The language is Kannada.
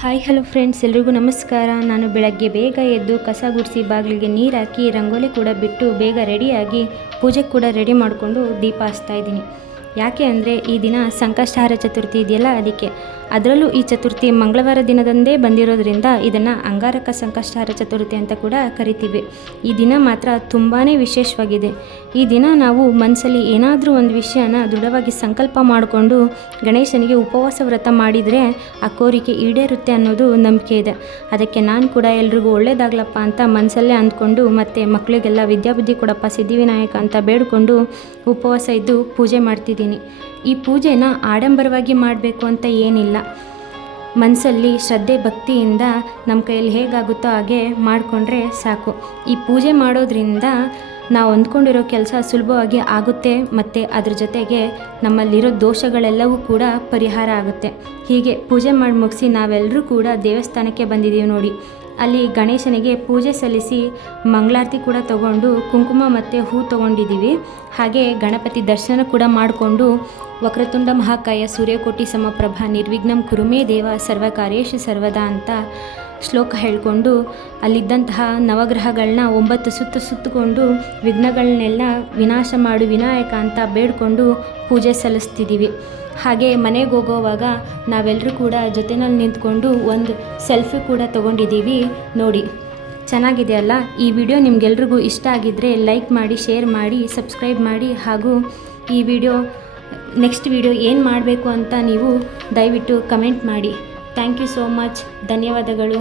ಹಾಯ್ ಹಲೋ ಫ್ರೆಂಡ್ಸ್, ಎಲ್ರಿಗೂ ನಮಸ್ಕಾರ. ನಾನು ಬೆಳಗ್ಗೆ ಬೇಗ ಎದ್ದು ಕಸ ಗುಡಿಸಿ ಬಾಗಿಲಿಗೆ ನೀರು ಹಾಕಿ ರಂಗೋಲಿ ಕೂಡ ಬಿಟ್ಟು ಬೇಗ ರೆಡಿಯಾಗಿ ಪೂಜೆಗೆ ಕೂಡ ರೆಡಿ ಮಾಡಿಕೊಂಡು ದೀಪ ಹಚ್ತಾ ಇದ್ದೀನಿ. ಯಾಕೆ ಅಂದರೆ ಈ ದಿನ ಸಂಕಷ್ಟಹಾರ ಚತುರ್ಥಿ ಇದೆಯಲ್ಲ, ಅದಕ್ಕೆ. ಅದರಲ್ಲೂ ಈ ಚತುರ್ಥಿ ಮಂಗಳವಾರ ದಿನದಂದೇ ಬಂದಿರೋದ್ರಿಂದ ಇದನ್ನು ಅಂಗಾರಕ ಸಂಕಷ್ಟಹಾರ ಚತುರ್ಥಿ ಅಂತ ಕೂಡ ಕರಿತೀವಿ. ಈ ದಿನ ಮಾತ್ರ ತುಂಬಾ ವಿಶೇಷವಾಗಿದೆ. ಈ ದಿನ ನಾವು ಮನಸ್ಸಲ್ಲಿ ಏನಾದರೂ ಒಂದು ವಿಷಯನ ದೃಢವಾಗಿ ಸಂಕಲ್ಪ ಮಾಡಿಕೊಂಡು ಗಣೇಶನಿಗೆ ಉಪವಾಸ ವ್ರತ ಮಾಡಿದರೆ ಆ ಕೋರಿಕೆ ಈಡೇರುತ್ತೆ ಅನ್ನೋದು ನಂಬಿಕೆ ಇದೆ. ಅದಕ್ಕೆ ನಾನು ಕೂಡ ಎಲ್ರಿಗೂ ಒಳ್ಳೇದಾಗ್ಲಪ್ಪ ಅಂತ ಮನಸ್ಸಲ್ಲೇ ಅಂದ್ಕೊಂಡು, ಮತ್ತು ಮಕ್ಕಳಿಗೆಲ್ಲ ವಿದ್ಯಾಬುದ್ಧಿ ಕೊಡಪ್ಪ ಸಿದ್ಧಿವಿನಾಯಕ ಅಂತ ಬೇಡಿಕೊಂಡು ಉಪವಾಸ ಇದ್ದು ಪೂಜೆ ಮಾಡ್ತಿದ್ದೀನಿ. ಈ ಪೂಜೆನ ಆಡಂಬರವಾಗಿ ಮಾಡಬೇಕು ಅಂತ ಏನಿಲ್ಲ. ಮನಸ್ಸಲ್ಲಿ ಶ್ರದ್ಧೆ ಭಕ್ತಿಯಿಂದ ನಮ್ಮ ಕೈಯಲ್ಲಿ ಹೇಗಾಗುತ್ತೋ ಹಾಗೆ ಮಾಡಿಕೊಂಡ್ರೆ ಸಾಕು. ಈ ಪೂಜೆ ಮಾಡೋದ್ರಿಂದ ನಾವು ಅಂದ್ಕೊಂಡಿರೋ ಕೆಲಸ ಸುಲಭವಾಗಿ ಆಗುತ್ತೆ, ಮತ್ತು ಅದ್ರ ಜೊತೆಗೆ ನಮ್ಮಲ್ಲಿರೋ ದೋಷಗಳೆಲ್ಲವೂ ಕೂಡ ಪರಿಹಾರ ಆಗುತ್ತೆ. ಹೀಗೆ ಪೂಜೆ ಮಾಡಿ ಮುಗಿಸಿ ನಾವೆಲ್ಲರೂ ಕೂಡ ದೇವಸ್ಥಾನಕ್ಕೆ ಬಂದಿದ್ದೀವಿ ನೋಡಿ. ಅಲ್ಲಿ ಗಣೇಶನಿಗೆ ಪೂಜೆ ಸಲ್ಲಿಸಿ ಮಂಗಳಾರತಿ ಕೂಡ ತಗೊಂಡು ಕುಂಕುಮ ಮತ್ತು ಹೂ ತೊಗೊಂಡಿದ್ದೀವಿ. ಹಾಗೆ ಗಣಪತಿ ದರ್ಶನ ಕೂಡ ಮಾಡಿಕೊಂಡು ವಕ್ರತುಂಡ ಮಹಾಕಾಯ ಸೂರ್ಯಕೋಟಿ ಸಮಪ್ರಭಾ ನಿರ್ವಿಘ್ನಂ ಕುರುಮೇ ದೇವ ಸರ್ವಕಾರ್ಯೇಷು ಸರ್ವದಾ ಅಂತ ಶ್ಲೋಕ ಹೇಳಿಕೊಂಡು ಅಲ್ಲಿದ್ದಂತಹ ನವಗ್ರಹಗಳನ್ನ 9 ಸುತ್ತುಕೊಂಡು ವಿಘ್ನಗಳನ್ನೆಲ್ಲ ವಿನಾಶ ಮಾಡು ವಿನಾಯಕ ಅಂತ ಬೇಡಿಕೊಂಡು ಪೂಜೆ ಸಲ್ಲಿಸ್ತಿದ್ದೀವಿ. ಹಾಗೆ ಮನೆಗೆ ಹೋಗೋವಾಗ ನಾವೆಲ್ಲರೂ ಕೂಡ ಜೊತೆಯಲ್ಲಿ ನಿಂತ್ಕೊಂಡು ಒಂದು ಸೆಲ್ಫಿ ಕೂಡ ತೊಗೊಂಡಿದ್ದೀವಿ ನೋಡಿ. ಚೆನ್ನಾಗಿದೆ ಅಲ್ಲ? ಈ ವಿಡಿಯೋ ನಿಮಗೆಲ್ರಿಗೂ ಇಷ್ಟ ಆಗಿದ್ದರೆ ಲೈಕ್ ಮಾಡಿ, ಶೇರ್ ಮಾಡಿ, ಸಬ್ಸ್ಕ್ರೈಬ್ ಮಾಡಿ. ಹಾಗೂ ಈ ವಿಡಿಯೋ ನೆಕ್ಸ್ಟ್ ವಿಡಿಯೋ ಏನು ಮಾಡಬೇಕು ಅಂತ ನೀವು ದಯವಿಟ್ಟು ಕಮೆಂಟ್ ಮಾಡಿ. Thank you so much. ಧನ್ಯವಾದಗಳು.